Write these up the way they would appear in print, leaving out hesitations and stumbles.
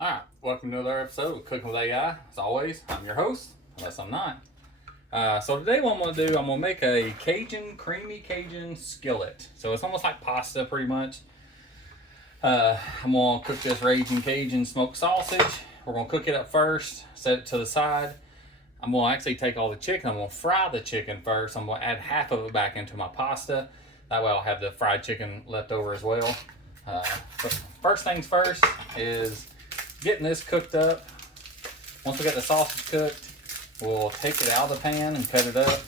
Alright, welcome to another episode of Cooking with AI. As always, I'm your host, unless I'm not. So today what I'm going to do, I'm going to make a creamy Cajun skillet. So it's almost like pasta pretty much. I'm going to cook this Raging Cajun smoked sausage. We're going to cook it up first, set it to the side. I'm going to actually take all the chicken, I'm going to fry the chicken first. I'm going to add half of it back into my pasta. That way I'll have the fried chicken left over as well. But first things first is getting this cooked up. Once we get the sausage cooked, we'll take it out of the pan and cut it up.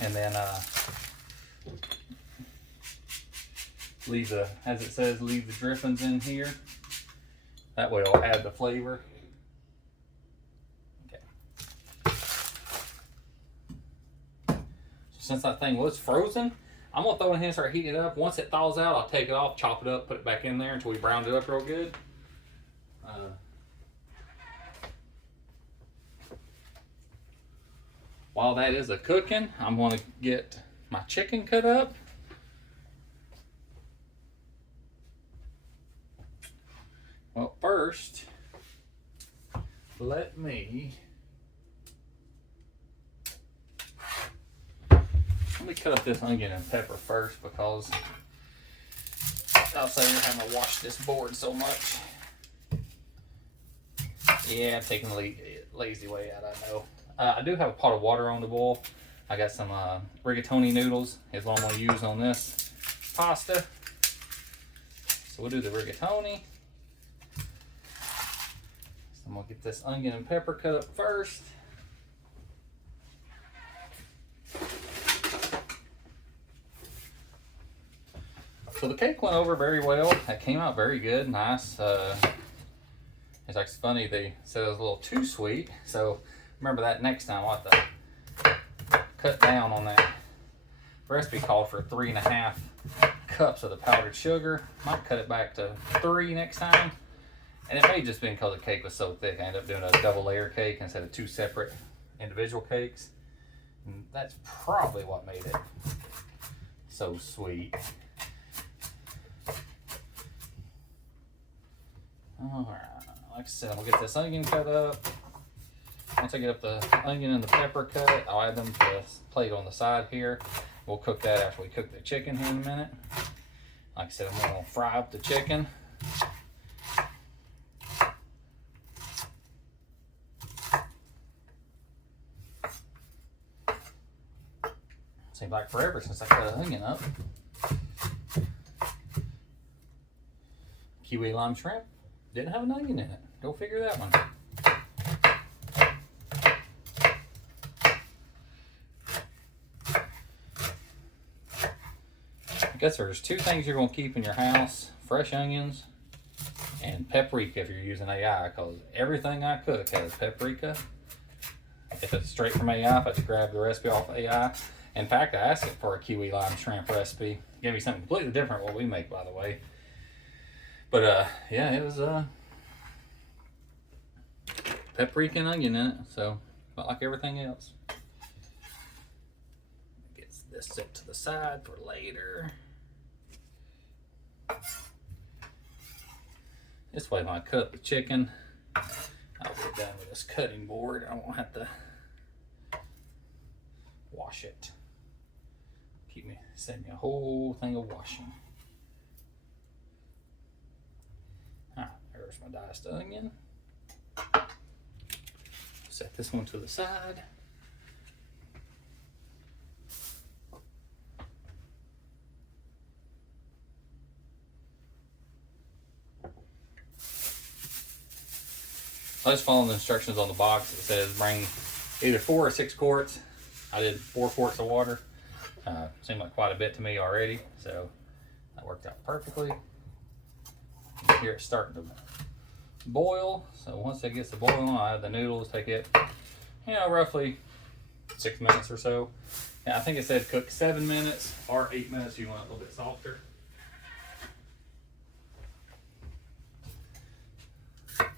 And then leave the, as it says, leave the drippings in here. That way it'll add the flavor. Okay. So since that thing was frozen, I'm gonna throw it in here and start heating it up. Once it thaws out, I'll take it off, chop it up, put it back in there until we browned it up real good. While that is cooking, I'm going to get my chicken cut up. Well, first, let me cut up this onion and pepper first, because I'll say you're having to wash this board so much. Yeah, I'm taking the lazy way out, I know. I do have a pot of water on the boil. I got some rigatoni noodles is what I'm going to use on this pasta. So we'll do the rigatoni. So I'm going to get this onion and pepper cut up first. So the cake went over very well. It came out very good, nice. It's actually funny, they said it was a little too sweet. So remember that next time, we'll have to cut down on that. The recipe called for 3.5 cups of the powdered sugar. Might cut it back to 3 next time. And it may just be because the cake was so thick, I ended up doing a double layer cake instead of 2 separate individual cakes. And that's probably what made it so sweet. Alright, like I said, we'll get this onion cut up. Once I get up the onion and the pepper cut, I'll add them to the plate on the side here. We'll cook that after we cook the chicken here in a minute. Like I said, I'm going to fry up the chicken. Seems like forever since I cut an onion up. Kiwi lime shrimp didn't have an onion in it. Go figure that one. I guess there's 2 things you're going to keep in your house: fresh onions and paprika if you're using AI, because everything I cook has paprika. If it's straight from AI, if I just grab the recipe off AI. In fact, I asked it for a kiwi lime shrimp recipe. It gave me something completely different what we make, by the way. But yeah, it was paprika and onion in it, so about like everything else. Get this set to the side for later. This way, when I cut up the chicken, I'll get done with this cutting board. I won't have to wash it. Save me a whole thing of washing. Alright, there's my diced onion. Set this one to the side. I just followed the instructions on the box. It says bring either 4 or 6 quarts. I did 4 quarts of water. Seemed like quite a bit to me already, so that worked out perfectly. You hear it starting to boil. So once it gets to boiling, I add the noodles. Take it, roughly 6 minutes or so. Yeah, I think it said cook 7 minutes or 8 minutes if you want it a little bit softer. If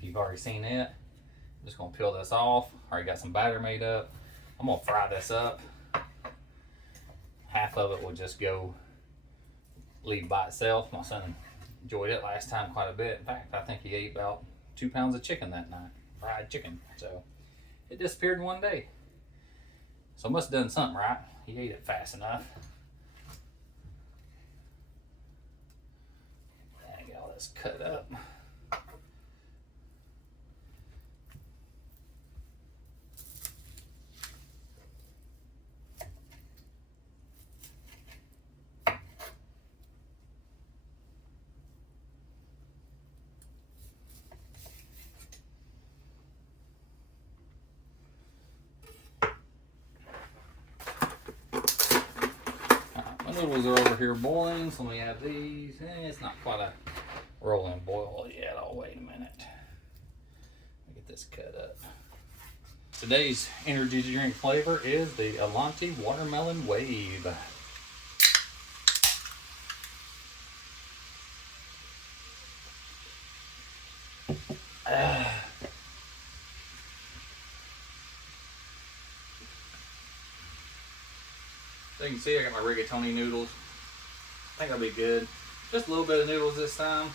you've already seen it, I'm just gonna peel this off. Already got some batter made up. I'm gonna fry this up. Half of it will just go leave by itself. My son enjoyed it last time quite a bit. In fact, I think he ate about 2 pounds of chicken that night, fried chicken. So it disappeared in one day. So I must have done something right. He ate it fast enough. And get all this cut up. Noodles are over here boiling, so let me add these. It's not quite a rolling boil yet. I'll wait a minute. Let me get this cut up. Today's energy drink flavor is the Alante Watermelon Wave. So you can see I got my rigatoni noodles. I think that'll be good. Just a little bit of noodles this time.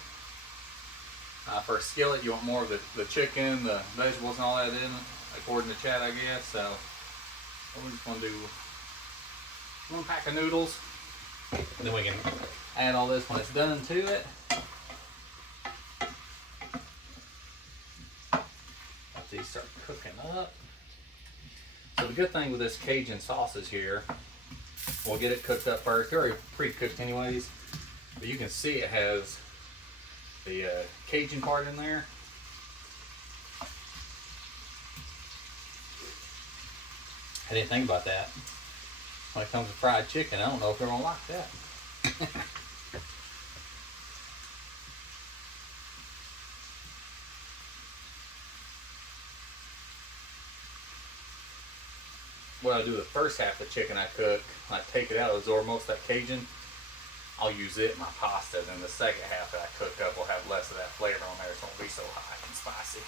For a skillet, you want more of the chicken, the vegetables, and all that in it, according to Chad, I guess. So we just want to do 1 pack of noodles, and then we can add all this when it's done to it. Let these start cooking up. So the good thing with this Cajun sausage here, we'll get it cooked up first. They're already pre-cooked anyways, but you can see it has the Cajun part in there. I didn't think about that. When it comes to fried chicken, I don't know if they're gonna like that. What I do the first half of the chicken I cook, I take it out, absorb most of that Cajun. I'll use it in my pasta, and then the second half that I cook up will have less of that flavor on there, so it won't be so hot and spicy.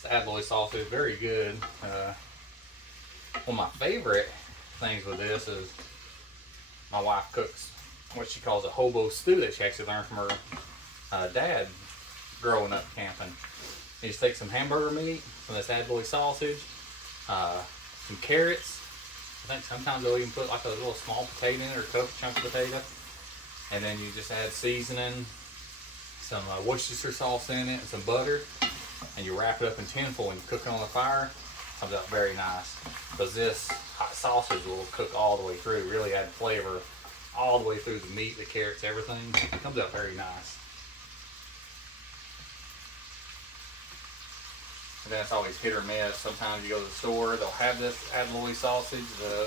This abalone sauce is very good. One of my favorite things with this is my wife cooks what she calls a hobo stew that she actually learned from her dad growing up camping. You just take some hamburger meat, some of this abalone sausage, some carrots. I think sometimes they'll even put like a little small potato in it or cooked chunk of potato. And then you just add seasoning, some Worcestershire sauce in it, and some butter. And you wrap it up in tinfoil and you cook it on the fire. Comes out very nice, because this hot sausage will cook all the way through, really add flavor all the way through the meat, the carrots, everything. It comes out very nice. And then it's always hit or miss. Sometimes you go to the store, they'll have this abalone sausage, the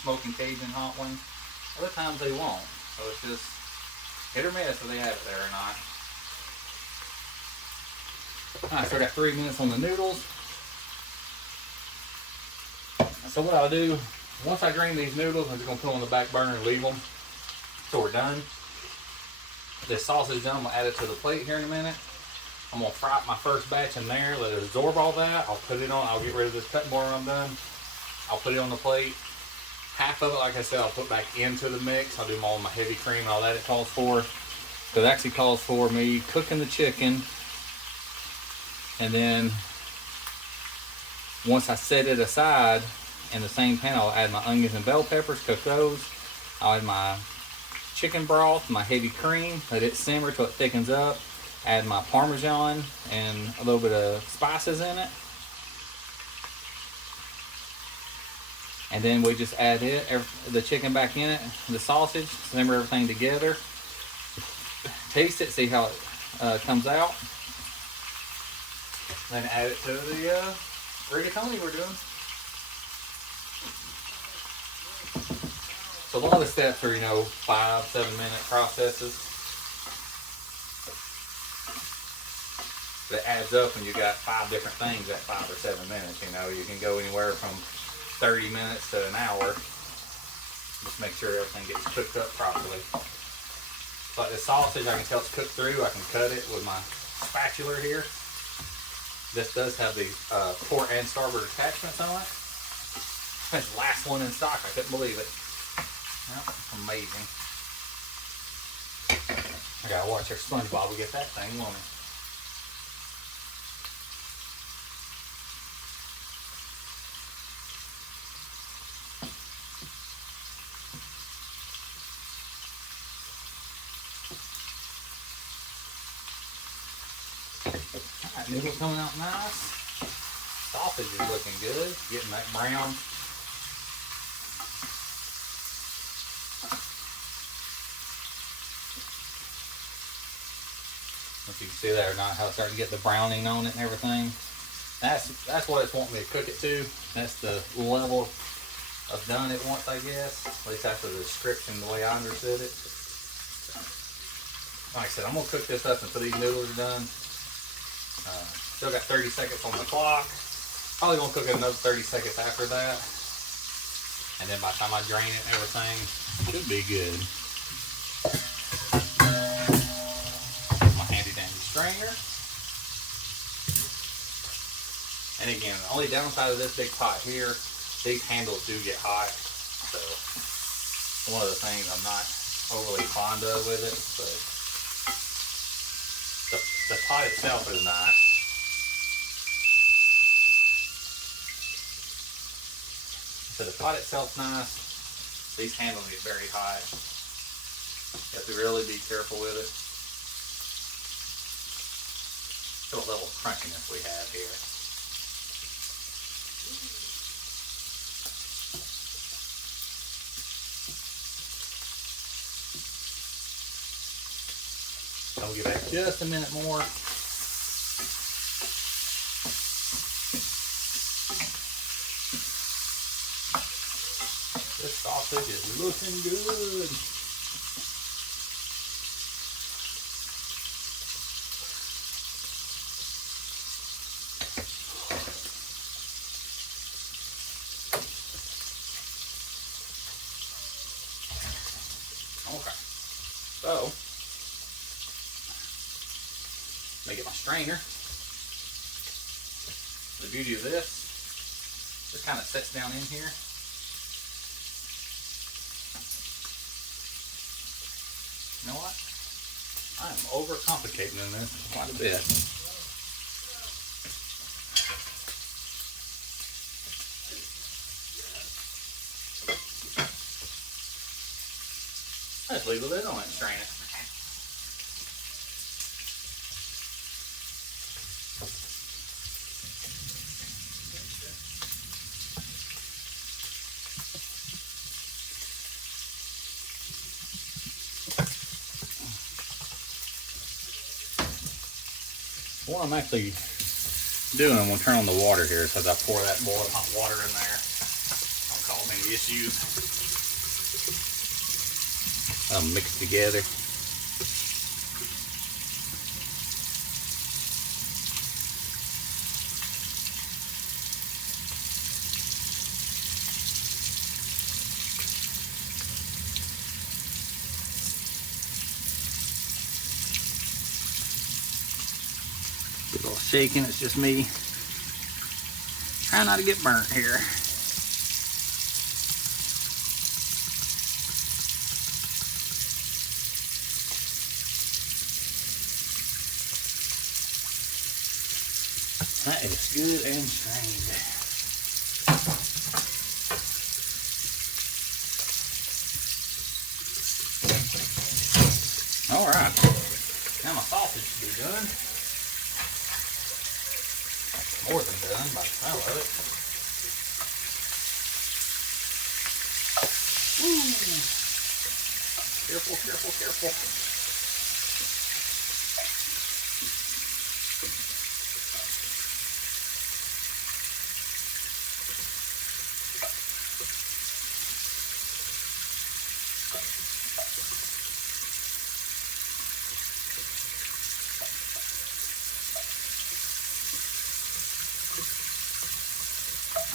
smoking Cajun hot one. Other times they won't. So it's just hit or miss if they have it there or not. Alright, so I got 3 minutes on the noodles. So what I'll do, once I drain these noodles, I'm just going to put them on the back burner and leave them so we're done. This sausage done, I'm going to add it to the plate here in a minute. I'm going to fry up my first batch in there, let it absorb all that. I'll put it on, I'll get rid of this cutting board when I'm done. I'll put it on the plate. Half of it, like I said, I'll put back into the mix. I'll do all my heavy cream and all that it calls for. So it actually calls for me cooking the chicken. And then once I set it aside, in the same pan, I'll add my onions and bell peppers, cook those. I'll add my chicken broth, my heavy cream, let it simmer till it thickens up. Add my Parmesan and a little bit of spices in it. And then we just add the chicken back in it, the sausage, simmer everything together. Taste it, see how it comes out. Then add it to the rigatoni we're doing. So a lot of the steps are, 5-7 minute processes. But it adds up when you got 5 different things at 5 or 7 minutes. You can go anywhere from 30 minutes to an hour. Just make sure everything gets cooked up properly. like the sausage, I can tell it's cooked through. I can cut it with my spatula here. This does have the port and starboard attachments on it. That's the last one in stock. I couldn't believe it. Well, amazing. I gotta watch our SpongeBob get that thing, won't I? Alright, noodle coming out nice. Sausage is looking good. Getting that brown. If you can see that or not, how it's starting to get the browning on it and everything. That's what it's wanting me to cook it to. That's the level of done it wants, I guess. At least that's the description, the way I understood it. Like I said, I'm gonna cook this up until these noodles are done. Still got 30 seconds on the clock. Probably gonna cook it another 30 seconds after that. And then by the time I drain it and everything, should be good. My handy dandy strainer. And again, the only downside of this big pot here, these handles do get hot. So one of the things I'm not overly fond of with it, but the pot itself is nice. So the pot itself's nice. These handles get very hot. You have to really be careful with it. See what level of crunchiness we have here. I'll give that just a minute more. This sausage is looking good. Okay. So, let me get my strainer. The beauty of this, just kind of sets down in here. You know what? I am overcomplicating this quite a bit. Let's leave the lid on it and strain it. What I'm actually doing, I'm going to turn on the water here so as I pour that boiling hot water in there. Don't cause any issues. I'll mix together. Good little shaking, it's just me trying not to get burnt here. That is good and strained. All right, now my sausage should be done. More than done by the smell of it. Woo. Careful, careful, careful.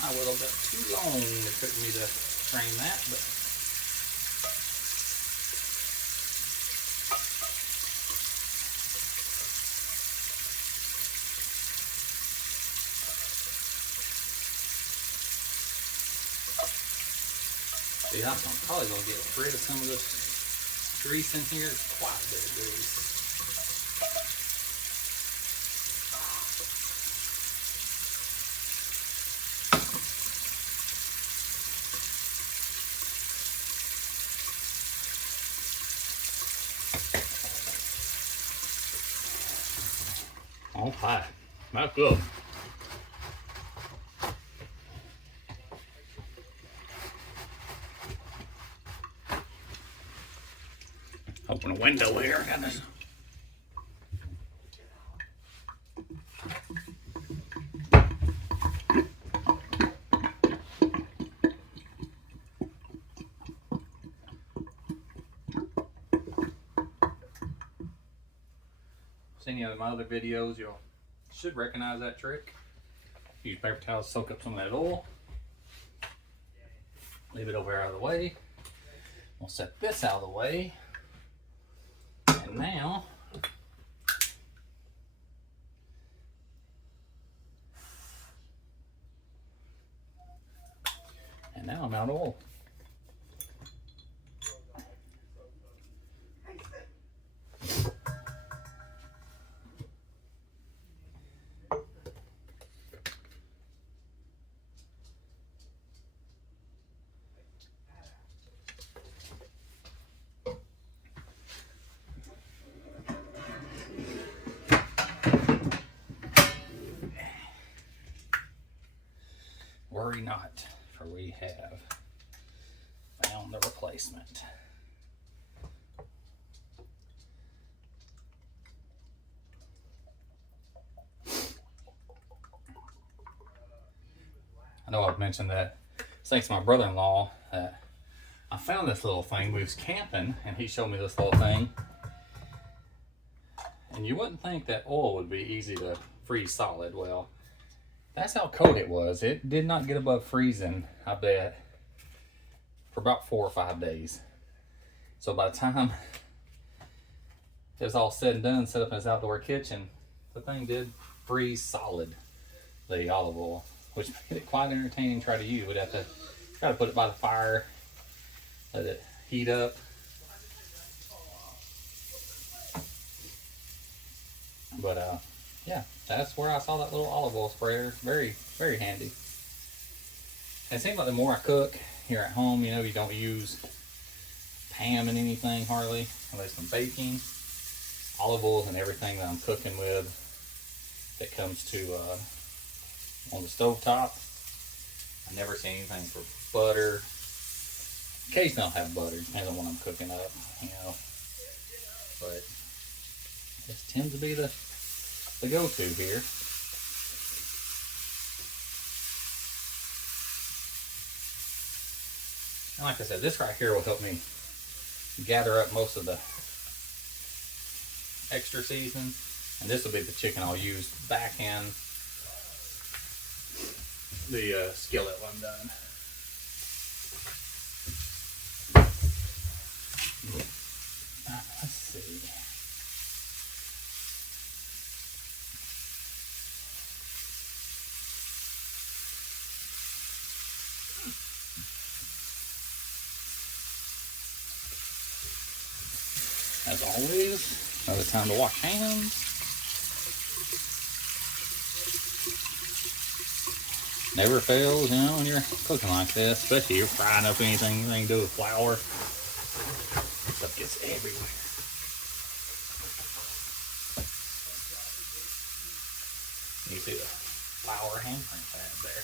A little bit too long it took me to strain that, but See, I'm probably going to get rid of some of this grease in here. It's quite a bit of grease. All right, that's good. Open a window here. Got this. Seen any of my other videos, you should recognize that trick. Use paper towels to soak up some of that oil. Leave it over here out of the way. We'll set this out of the way. And now, I'm out of oil. Worry not, for we have found the replacement. I know I've mentioned that thanks to my brother-in-law that I found this little thing. We was camping and he showed me this little thing. And you wouldn't think that oil would be easy to freeze solid. Well, that's how cold it was. It did not get above freezing, I bet, for about 4 or 5 days. So by the time it was all said and done, set up in his outdoor kitchen, the thing did freeze solid, the olive oil, which made it quite entertaining to try to use. We'd have to try to put it by the fire, let it heat up. But yeah, that's where I saw that little olive oil sprayer. Very, very handy. And it seems like the more I cook here at home, you know, you don't use Pam and anything hardly, unless I'm baking. Olive oils and everything that I'm cooking with that comes to on the stove top. I never see anything for butter. Occasionally I'll have butter, depends on what I'm cooking up, you know. But this tends to be the go-to here. And like I said, this right here will help me gather up most of the extra seasoning. And this will be the chicken I'll use back in the skillet when I'm done. Let's see. As always, another time to wash hands. Never fails, you know, when you're cooking like this, especially you're frying up anything to do with flour. Stuff gets everywhere. You see the flour handprint I have there.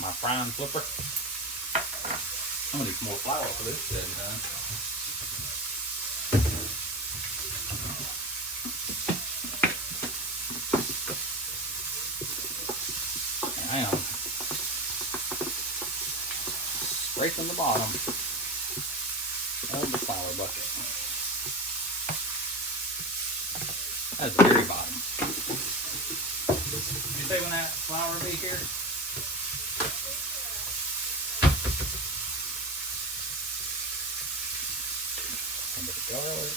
My frying flipper. I'm gonna need some more flour for this shit done. I am scraping the bottom of the flour bucket. That's the very bottom. Did you say when that flour will be here? A bit of garlic.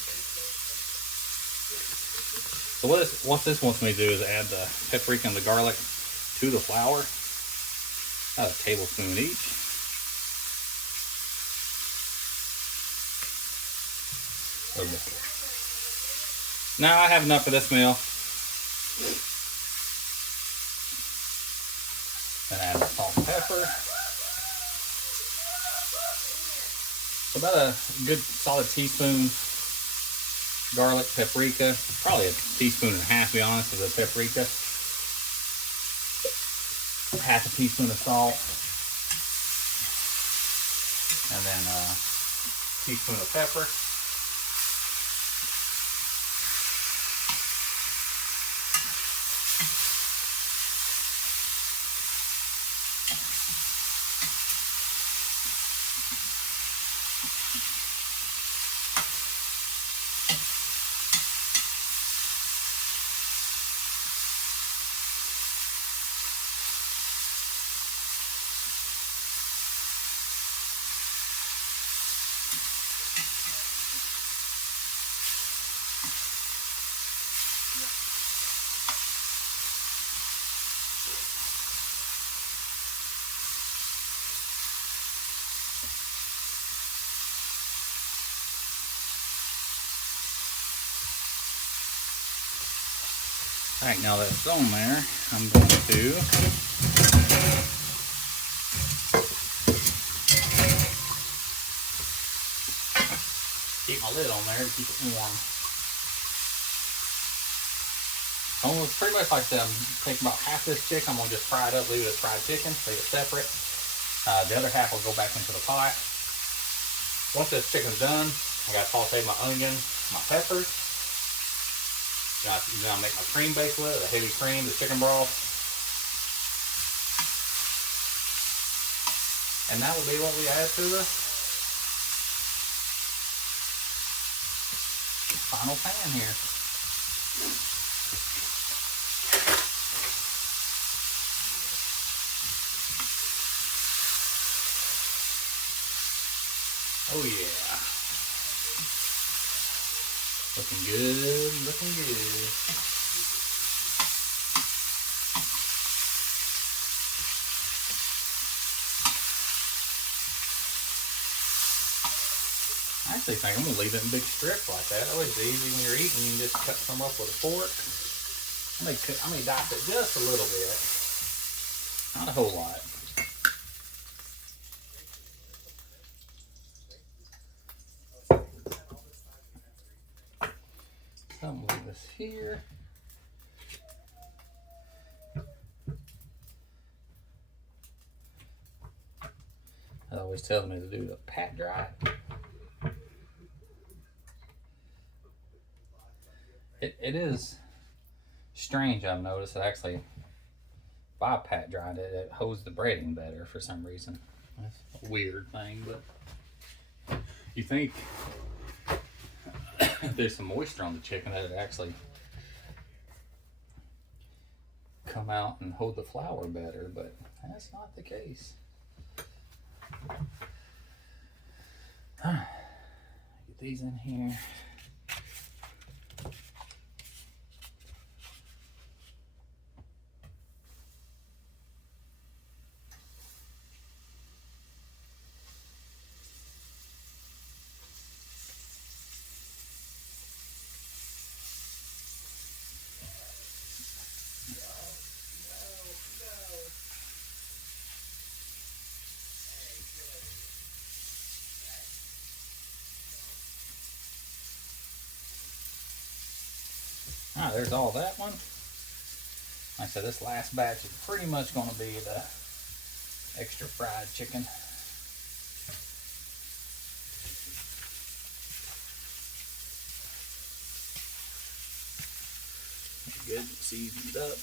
So what this wants me to do is add the paprika and the garlic to the flour. About a tablespoon each. Now I have enough for this meal. Then add the salt and pepper. So about a good solid teaspoon garlic, paprika, probably a teaspoon and a half, to be honest, of the paprika. Half a teaspoon of salt. And then a teaspoon of pepper. Alright, now that it's on there, I'm going to keep my lid on there to keep it warm. Almost pretty much like I said, I'm taking about half this chicken, I'm going to just fry it up, leave it as fried chicken, leave it separate. The other half will go back into the pot. Once this chicken's done, I got to saute my onion, my peppers. Then I'll make my cream base with it, the heavy cream, the chicken broth. And that will be what we add to the final pan here. Oh yeah. Looking good, looking good. I actually think I'm gonna leave it in big strips like that. That way it's easy when you're eating. You can just cut some up with a fork. I may dice it just a little bit, not a whole lot. So I'm gonna leave this here. It always tells me to do the pat dry. It is strange, I've noticed that actually if I pat dried it, it holds the breading better for some reason. That's a weird thing, but you think if there's some moisture on the chicken that it actually come out and hold the flour better, but that's not the case. Get these in here. Alright, there's all that one. Like I said, this last batch is pretty much going to be the extra fried chicken. Good, seasoned up.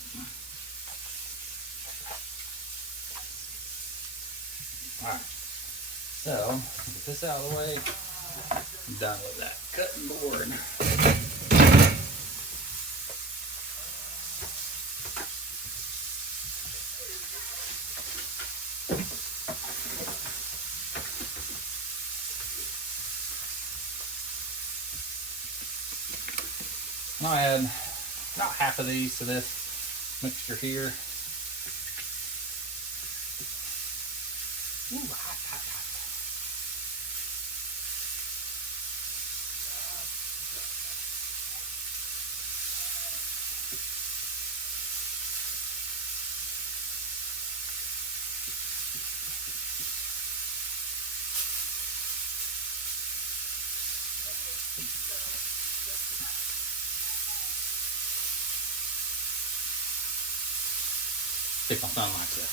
Alright, so get this out of the way. I'm done with that cutting board. I'll add about half of these to this mixture here. Ooh, hot, hot, hot. See if my son likes this.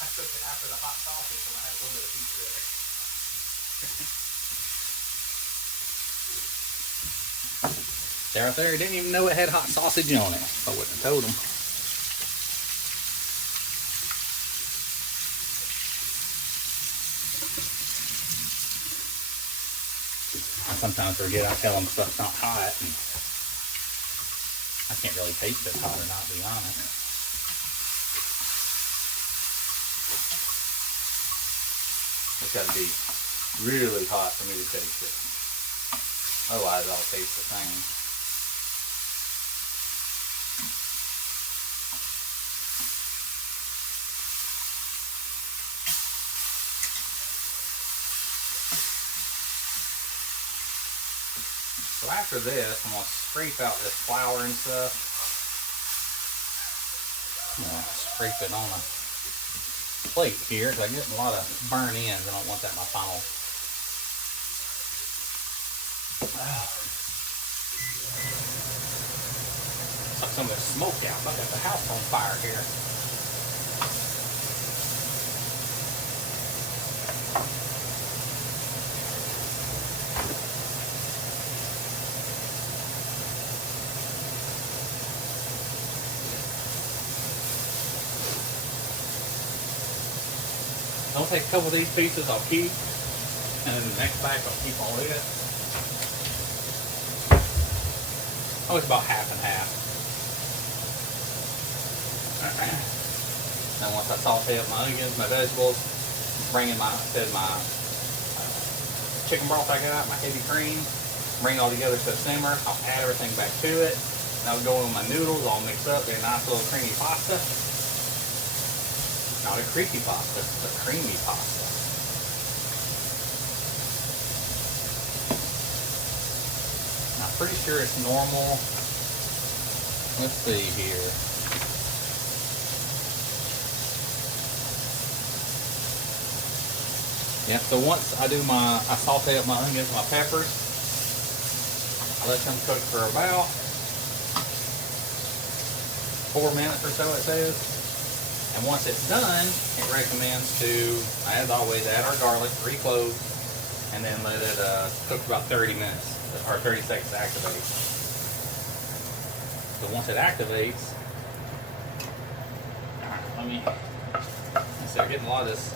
I took it after the hot sausage when I had a little bit of heat to it. There, right there, he didn't even know it had hot sausage on it. I wouldn't have told him. I sometimes forget, I tell them stuff's not hot, and I can't really taste if it's hot or not, to be honest. It's got to be really hot for me to taste it. Otherwise, I'll taste the same. So after this, I'm going to scrape out this flour and stuff. I'm going to scrape it on a plate here because I get a lot of burn ends. I don't want that in my final. Suck some of this smoke out. I got the house on fire here. I'll take a couple of these pieces, I'll keep, and then the next batch I'll keep all this. Oh, it's about half and half. Then once I saute up my onions, my vegetables, bring in my chicken broth I got, my heavy cream, bring it all together to a simmer. I'll add everything back to it. Now I'll go in with my noodles, all mixed up, get a nice little creamy pasta. Not a creaky pasta, it's a creamy pasta. I'm pretty sure it's normal. Let's see here. Yeah, so once I saute up my onions and my peppers, I let them cook for about 4 minutes or so, it says. And once it's done, it recommends to, as always, add our garlic, 3 cloves, and then let it cook about 30 minutes, or 30 seconds to activate. So once it activates, let's see, I'm getting a lot of this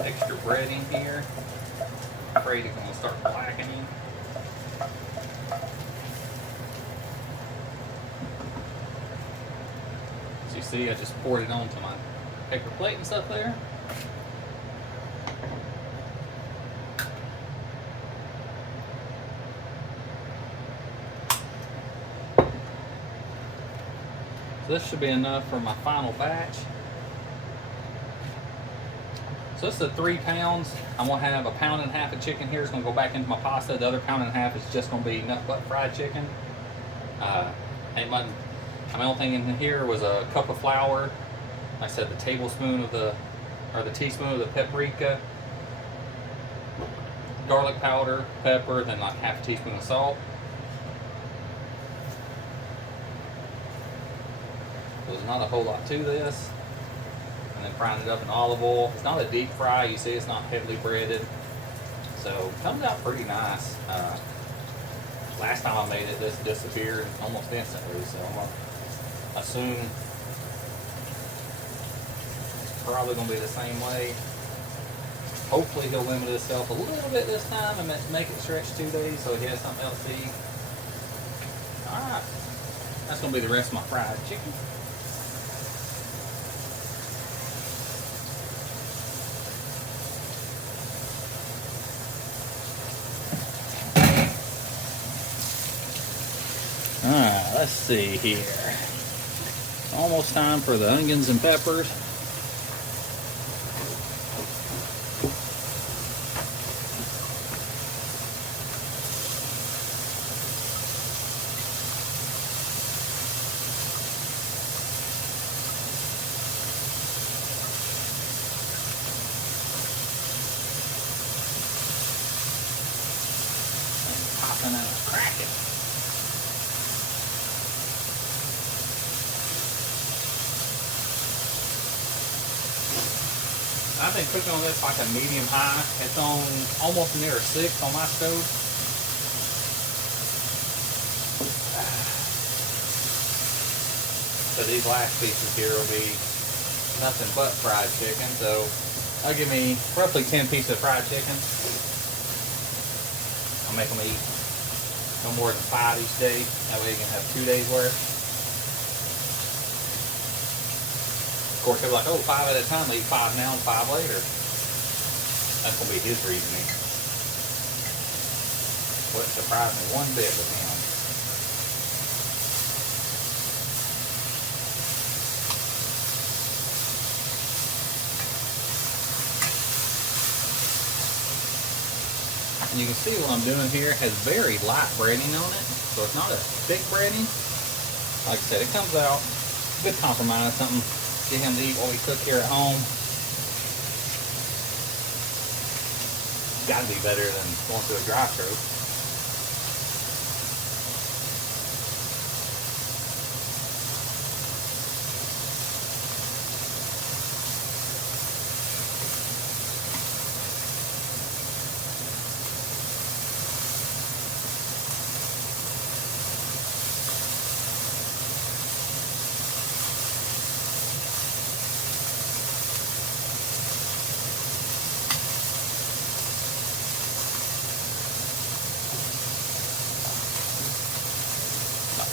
extra bread in here. I'm afraid it's going to start blackening. See, I just poured it onto my paper plate and stuff there. So this should be enough for my final batch. So this is the 3 pounds. I'm gonna have 1.5 pounds of chicken here. It's gonna go back into my pasta. The other 1.5 pounds is just gonna be nothing but fried chicken. My only thing in here was a cup of flour. Like I said, the teaspoon of the paprika, garlic powder, pepper, then like half a teaspoon of salt. There's not a whole lot to this. And then frying it up in olive oil. It's not a deep fry. You see, it's not heavily breaded. So it comes out pretty nice. Last time I made it, this disappeared almost instantly. So I'm gonna assume it's probably going to be the same way. Hopefully he'll limit himself a little bit this time and make it stretch 2 days so he has something else to eat. Alright, That's gonna be the rest of my fried chicken. Alright, let's see here. Almost time for the onions and peppers. Popping and cracking. I've been cooking on this like a medium high. It's on almost near a 6 on my stove. So these last pieces here will be nothing but fried chicken. So that'll give me roughly 10 pieces of fried chicken. I'll make them eat no more than 5 each day. That way you can have 2 days worth. Of course, they're like, oh, 5 at a time. They eat 5 now and 5 later. That's going to be his reasoning. Wouldn't surprise me one bit with him. And you can see what I'm doing here has very light breading on it. So it's not a thick breading. Like I said, it comes out good compromise, something get him to eat what we cook here at home. Gotta be better than going to a drive-thru.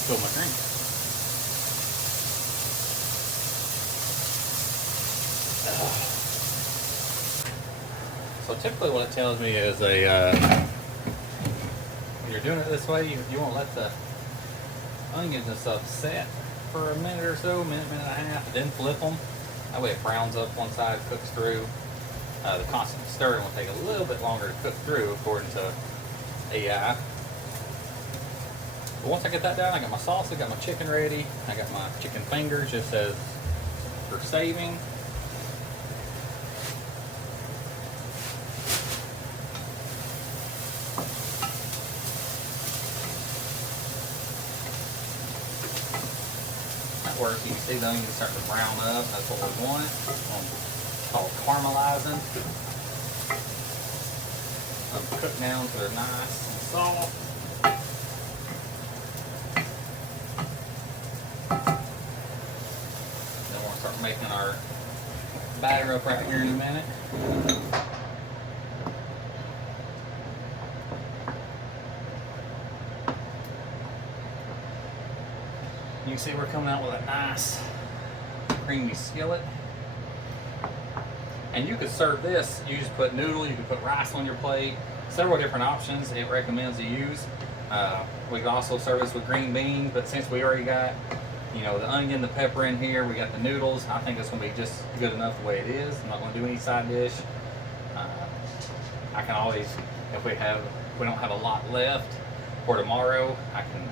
Fill my drink. So typically what it tells me is when you're doing it this way, you want to let the onions and stuff set for a minute or so, minute and a half, then flip them. That way it browns up one side, cooks through. The constant stirring will take a little bit longer to cook through according to AI. But once I get that done, I got my sauce, I got my chicken ready, I got my chicken fingers just as for saving. That works. You can see the onions starting to brown up. That's what we want. It's called caramelizing. Let them cook down until they're nice and soft. Start making our batter up right here in a minute. You can see we're coming out with a nice creamy skillet. And you could serve this, you just put noodle, you could put rice on your plate. Several different options it recommends to use. We could also serve this with green beans, but since we already got the onion, the pepper in here, we got the noodles, I think it's going to be just good enough the way it is. I'm not going to do any side dish. I can always, if we don't have a lot left for tomorrow, I can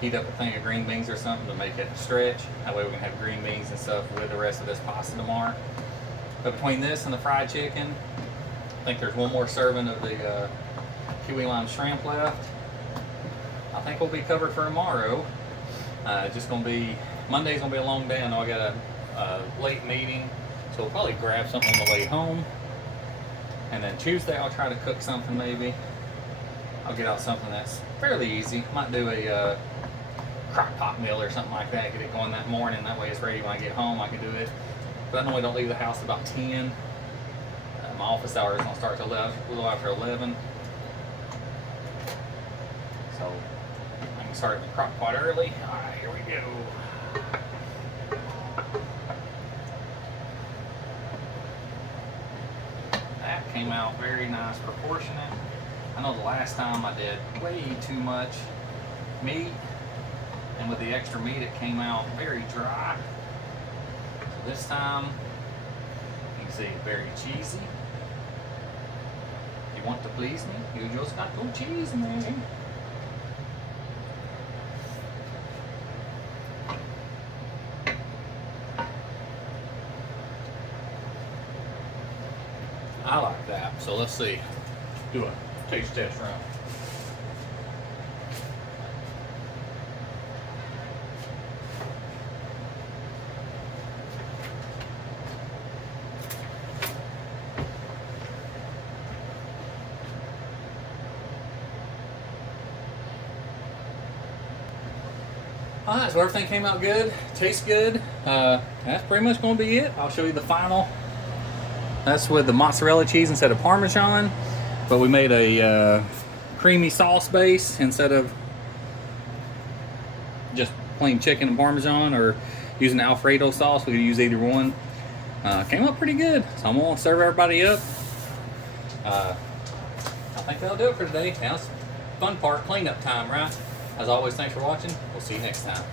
heat up a thing of green beans or something to make it stretch. That way we can have green beans and stuff with the rest of this pasta tomorrow. But between this and the fried chicken, I think there's one more serving of the kiwi lime shrimp left. I think we'll be covered for tomorrow. Just gonna be, Monday's gonna be a long day. I know I got a late meeting, so we'll probably grab something on the way home. And then Tuesday I'll try to cook something maybe. I'll get out something that's fairly easy. Might do a crock pot meal or something like that. Get it going that morning. That way it's ready when I get home. I can do it. But I normally don't leave the house about 10. My office hours don't start till a little after 11. So I can Started the crock pot early. All right, here we go. That came out very nice, proportionate. I know the last time I did way too much meat, and with the extra meat it came out very dry. So this time, you can see very cheesy. If you want to please me, you just got to cheese me. I like that. So let's see. Do a taste test round. Alright, so everything came out good, tastes good. That's pretty much going to be it. I'll show you the final. That's with the mozzarella cheese instead of Parmesan, but we made a creamy sauce base instead of just plain chicken and Parmesan, or using Alfredo sauce. We could use either one. Came out pretty good, so I'm going to serve everybody up. I think that'll do it for today. Now it's the fun part, cleanup time, right? As always, thanks for watching. We'll see you next time.